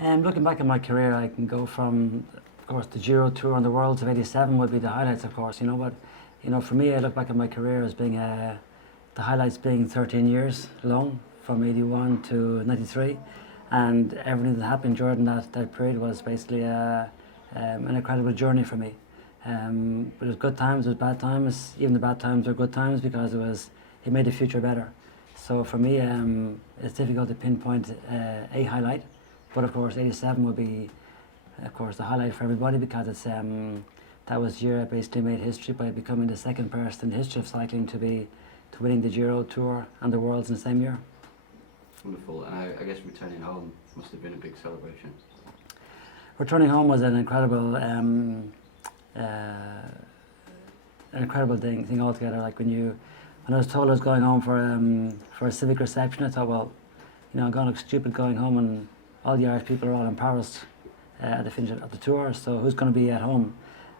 Looking back at my career, I can go from, of course, the Giro Tour and the Worlds of '87 would be the highlights, of course, but, for me, I look back at my career as being, the highlights being 13 years long, from '81 to '93, and everything that happened during that period was basically an incredible journey for me. But it was good times, it was bad times. Even the bad times were good times because it made the future better. So for me, it's difficult to pinpoint a highlight, but of course '87 would be, of course, the highlight for everybody because it's that was the year I basically made history by becoming the second person in the history of cycling to winning the Giro Tour and the Worlds in the same year. Wonderful, and I guess returning home must have been a big celebration. Returning home was an incredible thing altogether. Like when I was told I was going home for a civic reception, I thought, well, I'm going to look stupid going home, and all the Irish people are all in Paris at the finish of the tour. So who's going to be at home?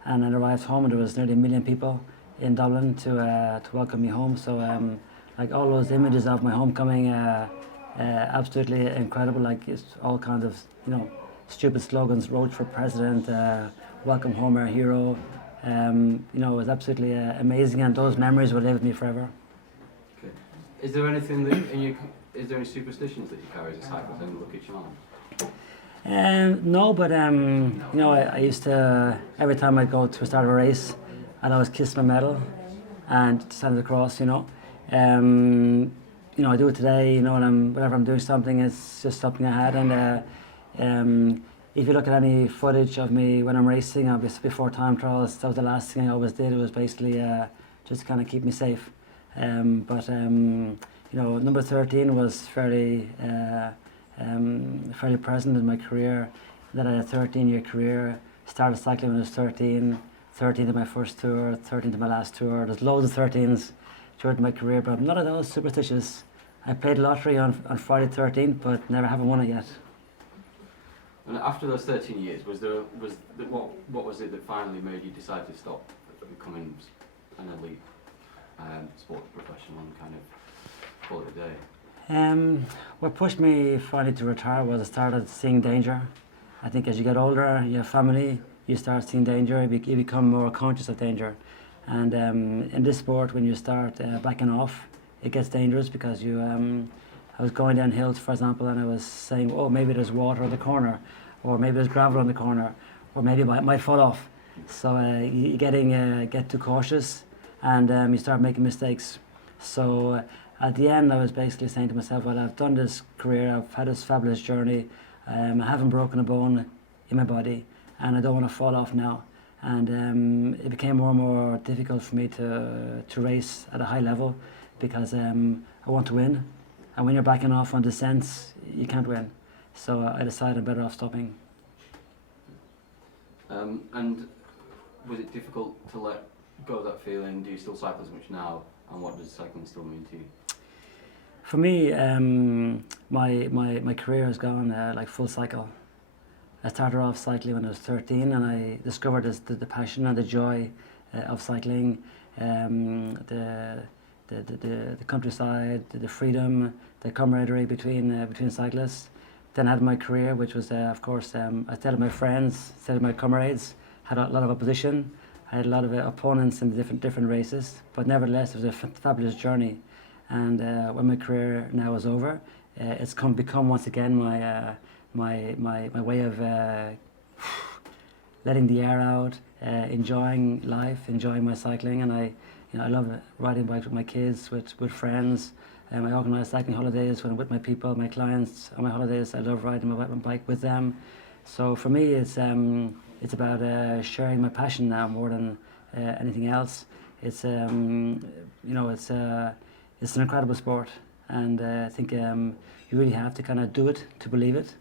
And I arrived home, and there was nearly 1 million people in Dublin to welcome me home. So like all those images of my homecoming, absolutely incredible. Like it's all kinds of stupid slogans: Roche for president, welcome home, our hero. It was absolutely amazing, and those memories will live with me forever. Okay. Is there anything is there any superstitions that you carry as a cyclist in the lucky charm? No, but I used to, every time I'd go to start a race, I'd always kiss my medal and send it across. I do it today. Whenever I'm doing something, it's just something I had. And if you look at any footage of me when I'm racing, obviously before time trials, that was the last thing I always did. It was basically just to kind of keep me safe. But number 13 was fairly present in my career. That I had a 13-year career. Started cycling when I was 13 to my first tour, 13 to my last tour. There's loads of 13s throughout my career, but I'm not at all superstitious. I played lottery on Friday 13th, but never haven't won it yet. And after those 13 years, what was it that finally made you decide to stop becoming an elite sports professional and kind of call it a day? What pushed me finally to retire was I started seeing danger. I think as you get older, you have family, you start seeing danger, you become more conscious of danger. And in this sport, when you start backing off, it gets dangerous because I was going down hills, for example, and I was saying, oh, maybe there's water on the corner, or maybe there's gravel on the corner, or maybe it might fall off. So you get too cautious, and you start making mistakes. So at the end, I was basically saying to myself, well, I've done this career, I've had this fabulous journey, I haven't broken a bone in my body, and I don't want to fall off now. And it became more and more difficult for me to race at a high level because I want to win. And when you're backing off on descents, you can't win. So I decided I'm better off stopping. And was it difficult to let go of that feeling? Do you still cycle as much now? And what does cycling still mean to you? For me, my career has gone like full cycle. I started off cycling when I was 13, and I discovered the passion and the joy of cycling, the countryside, the freedom, the camaraderie between cyclists. Then I had my career, which was, of course, I stayed with my friends, stayed with my comrades, had a lot of opposition. I had a lot of opponents in the different races, but nevertheless, it was a fabulous journey. And when my career now is over, it's become once again my way of letting the air out, enjoying life, enjoying my cycling, and I love riding bikes with my kids, with friends. I organise cycling holidays when I'm with my people, my clients on my holidays. I love riding my bike with them. So for me, it's about sharing my passion now more than anything else. It's it's an incredible sport, and I think you really have to kind of do it to believe it.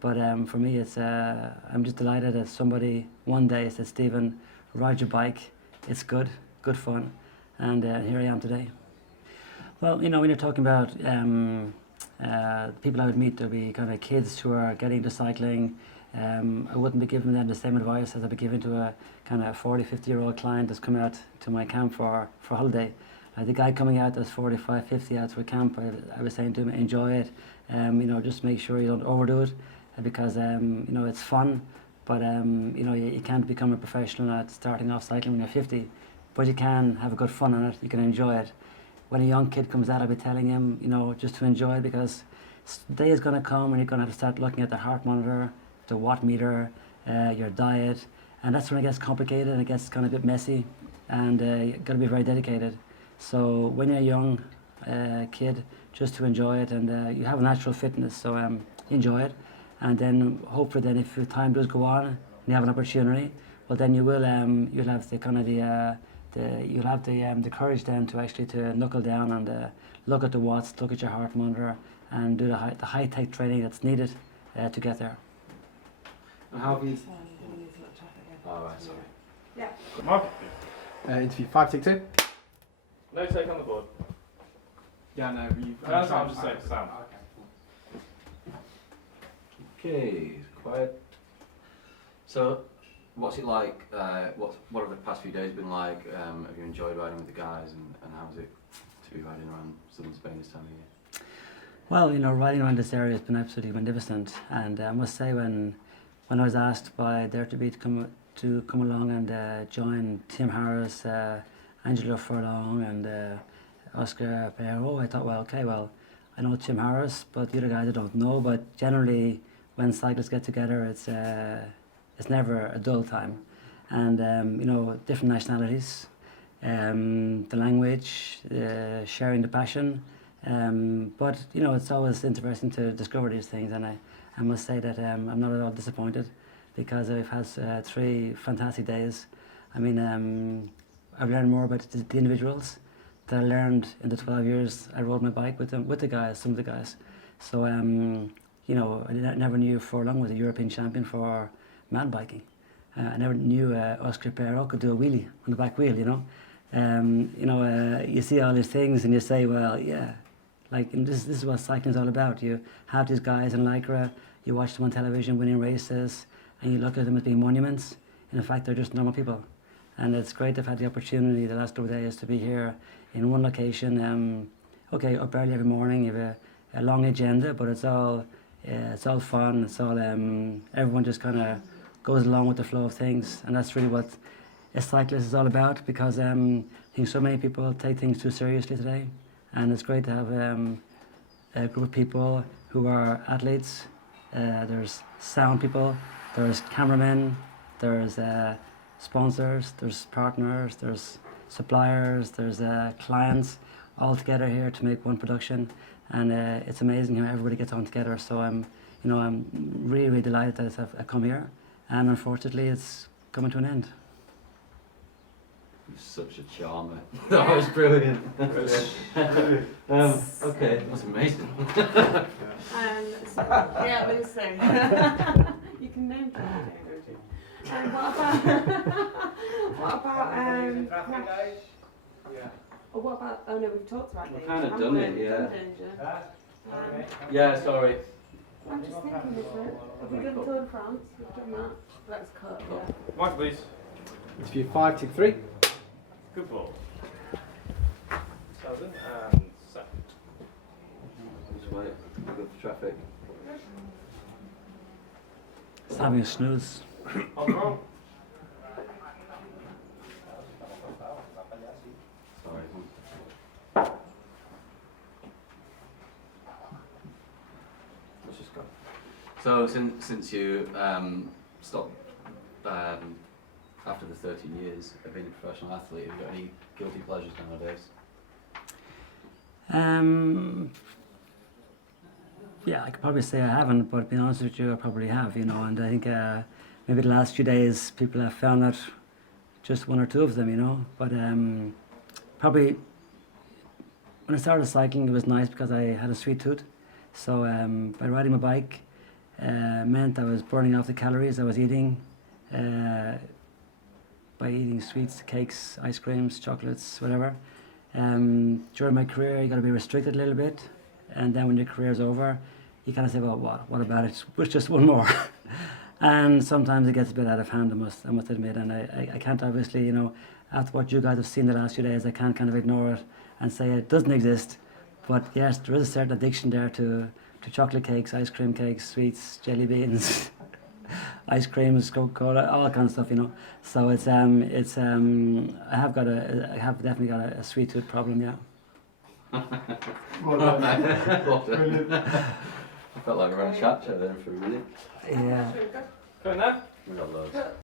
But for me, I'm just delighted that somebody one day said, Stephen, ride your bike. It's good fun, and here I am today. Well, when you're talking about people I would meet, there'll be kind of kids who are getting into cycling. I wouldn't be giving them the same advice as I'd be giving to a kind of 40, 50-year-old client that's coming out to my camp for a holiday. The guy coming out that's 45, 50 out to a camp, I was saying to him, enjoy it. Just make sure you don't overdo it. because you know, it's fun, but you know, you can't become a professional at starting off cycling when you're 50, but you can have a good fun on it, you can enjoy it. When a young kid comes out, I'll be telling him, you know, just to enjoy it, because the day is going to come when you're going to have to start looking at the heart monitor, the watt meter, your diet, and that's when it gets complicated and it gets kind of a bit messy, and you've got to be very dedicated. So when you're a young kid, just to enjoy it, and you have a natural fitness, so enjoy it, and then hopefully then if your time does go on and you have an opportunity, well then you will you'll have the kind of you'll have the courage then to actually to knuckle down and look at the watts, look at your heart monitor, and do the high tech training that's needed to get there. And how have you? Oh, right, sorry. Yeah. Mark? Interview 5, take 2. No take on the board. Yeah, no, you. That's what I'm just saying, Sam. Okay, quiet. So, what's it like? What have the past few days been like? Have you enjoyed riding with the guys, and how's it to be riding around southern Spain this time of year? Well, you know, riding around this area has been absolutely magnificent, and I must say when I was asked by Dare2B to come along and join Tim Harris, Angelo Furlong, and Oscar Perro, I thought, well, okay, well, I know Tim Harris, but the other guys I don't know. But generally, when cyclists get together, it's never a dull time, and you know, different nationalities, the language, sharing the passion. But you know, it's always interesting to discover these things, and I must say that I'm not at all disappointed, because I've had 3 fantastic days. I mean, I've learned more about the individuals that I learned in the 12 years I rode my bike with them, with the guys, some of the guys. So you know, I never knew Furlong was a European champion for mountain biking. I never knew Oscar Perro could do a wheelie on the back wheel. You know, you see all these things and you say, well, yeah. Like, and this is what cycling is all about. You have these guys in Lycra, you watch them on television winning races, and you look at them as being monuments. And in fact, they're just normal people. And it's great to have had the opportunity the last couple of days to be here in one location. Okay, up early every morning, you have a long agenda, but it's all fun. It's all everyone just kind of goes along with the flow of things, and that's really what a cyclist is all about. Because I think so many people take things too seriously today. And it's great to have a group of people who are athletes. There's sound people, there's cameramen, there's sponsors, there's partners, there's suppliers, there's clients, all together here to make one production. And it's amazing how everybody gets on together. So I'm really, really delighted that I've come here. And unfortunately, it's coming to an end. Such a charmer. That was brilliant. Okay, that's amazing. So, yeah, Lucy. You can name drop it, don't you? What about, oh no, we've talked about We've danger. kind of haven't done we? it, We've yeah. done danger. Yeah, sorry. I'm just thinking, is it? Have we done Tour de France? We've done that. That's cut, yeah. Mark, please. Interview 5, take 3. Good ball. Southern and second. Just wait. Good for traffic. It's having a snooze. On the roll. Sorry. Let's just go. So since you stopped after the 13 years of being a professional athlete, have you got any guilty pleasures nowadays? Yeah, I could probably say I haven't, but to be honest with you, I probably have, you know, and I think maybe the last few days people have found out just 1 or 2 of them, you know, but probably when I started cycling it was nice because I had a sweet tooth, so by riding my bike meant I was burning off the calories I was eating by eating sweets, cakes, ice creams, chocolates, whatever. During my career you got to be restricted a little bit, and then when your career's over you kind of say, well, what about it? What's just 1 more? And sometimes it gets a bit out of hand, I must admit, and I can't obviously, you know, after what you guys have seen the last few days, I can't kind of ignore it and say it doesn't exist. But yes, there is a certain addiction there to to chocolate cakes, ice cream cakes, sweets, jelly beans, ice creams, Coca-Cola, all kinds of stuff, you know. So I have definitely got a sweet tooth problem, yeah. Brilliant. I felt like we were on a chat show there for a minute. Yeah. Very good. Go now. We got loads.